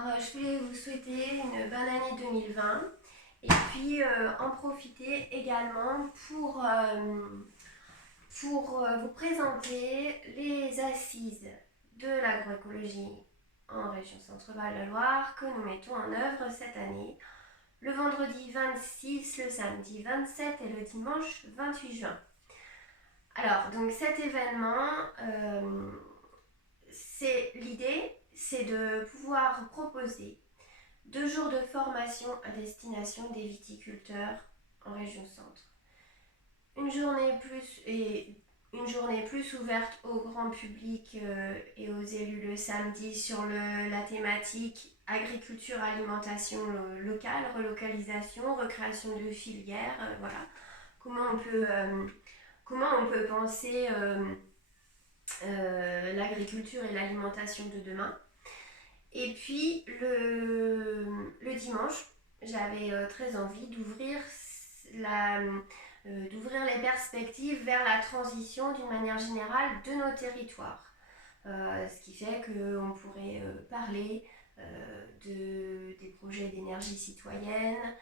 Je voulais vous souhaiter une bonne année 2020 et puis en profiter également pour vous présenter les assises de l'agroécologie en région Centre-Val de Loire que nous mettons en œuvre cette année, le vendredi 26, le samedi 27 et le dimanche 28 juin. Alors, donc cet événement, l'idée, c'est de pouvoir proposer 2 jours de formation à destination des viticulteurs en région centre. Une journée plus ouverte au grand public et aux élus le samedi sur la thématique agriculture, alimentation locale, relocalisation, recréation de filières, voilà. Comment on peut penser l'agriculture et l'alimentation de demain. Et puis le dimanche, j'avais très envie d'ouvrir les perspectives vers la transition d'une manière générale de nos territoires. Ce qui fait qu'on pourrait parler des projets d'énergie citoyenne,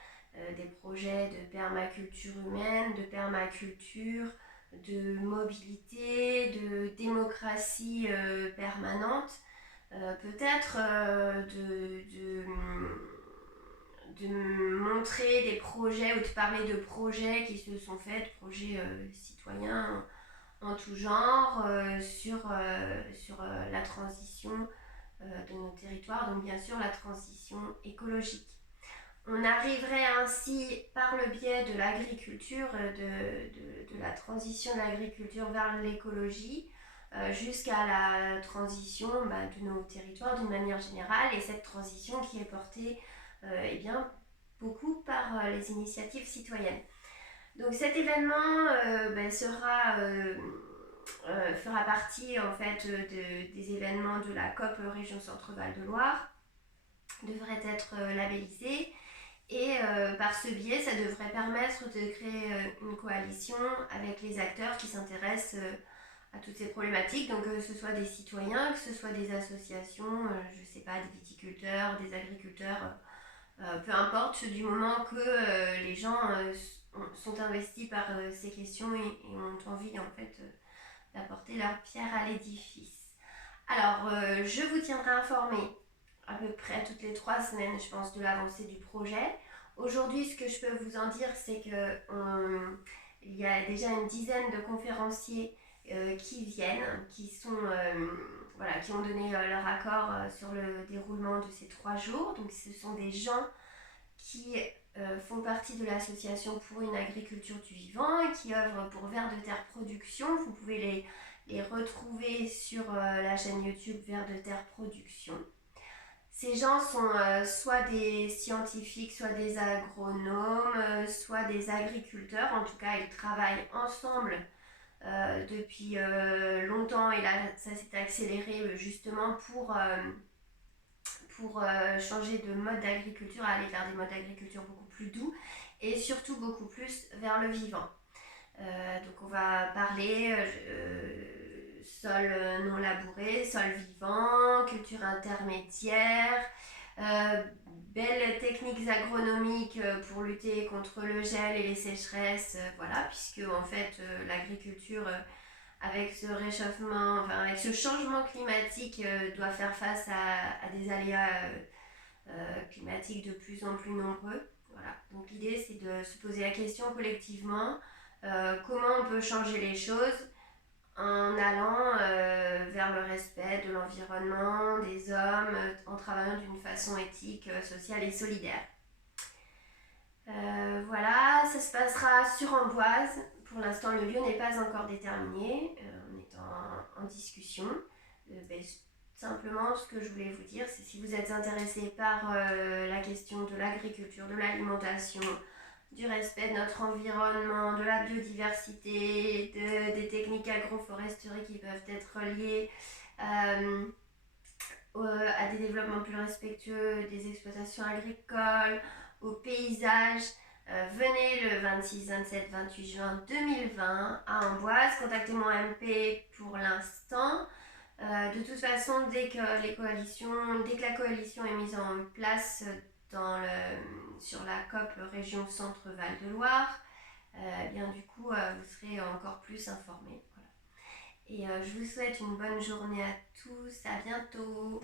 des projets de permaculture humaine, de permaculture, de mobilité, de démocratie permanente, peut-être de montrer des projets ou de parler de projets qui se sont faits, de projets citoyens en tout genre, sur la transition de nos territoires, donc bien sûr la transition écologique. On arriverait ainsi, par le biais de l'agriculture, de la transition de l'agriculture vers l'écologie, jusqu'à la transition de nos territoires d'une manière générale, et cette transition qui est portée beaucoup par les initiatives citoyennes. Donc cet événement fera partie en fait des événements de la COP Région Centre-Val de Loire, devrait être labellisé. Et par ce biais, ça devrait permettre de créer une coalition avec les acteurs qui s'intéressent à toutes ces problématiques, donc que ce soit des citoyens, que ce soit des associations, je sais pas, des viticulteurs, des agriculteurs, peu importe, du moment que les gens sont investis par ces questions et ont envie en fait d'apporter leur pierre à l'édifice. Alors, je vous tiendrai informé à peu près toutes les 3 semaines, je pense, de l'avancée du projet. Aujourd'hui, ce que je peux vous en dire, c'est qu'il y a déjà une dizaine de conférenciers qui viennent, qui ont donné leur accord sur le déroulement de ces 3 jours. Donc, ce sont des gens qui font partie de l'association pour une agriculture du vivant et qui œuvrent pour Vers de Terre Production. Vous pouvez les retrouver sur la chaîne YouTube Vers de Terre Production. Ces gens sont soit des scientifiques, soit des agronomes, soit des agriculteurs. En tout cas, ils travaillent ensemble depuis longtemps, et là, ça s'est accéléré justement pour changer de mode d'agriculture, aller vers des modes d'agriculture beaucoup plus doux et surtout beaucoup plus vers le vivant. Donc on va parler sol non labouré, sol vivant, culture intermédiaire, belles techniques agronomiques pour lutter contre le gel et les sécheresses, voilà, puisque en fait l'agriculture avec ce réchauffement, avec ce changement climatique doit faire face à des aléas climatiques de plus en plus nombreux. Voilà. Donc l'idée, c'est de se poser la question collectivement, comment on peut changer les choses en allant vers le respect de l'environnement, des hommes, en travaillant d'une façon éthique, sociale et solidaire. Voilà, ça se passera sur Amboise. Pour l'instant, le lieu n'est pas encore déterminé, on est en discussion. Simplement, ce que je voulais vous dire, c'est si vous êtes intéressé par la question de l'agriculture, de l'alimentation, du respect de notre environnement, de la biodiversité, des techniques agroforesteries qui peuvent être liées à des développements plus respectueux des exploitations agricoles, au paysage, venez le 26, 27, 28 juin 2020 à Amboise. Contactez mon MP pour l'instant. De toute façon, dès que la coalition est mise en place sur la COP région Centre-Val de Loire, bien du coup, vous serez encore plus informés. Voilà. Et je vous souhaite une bonne journée à tous. À bientôt.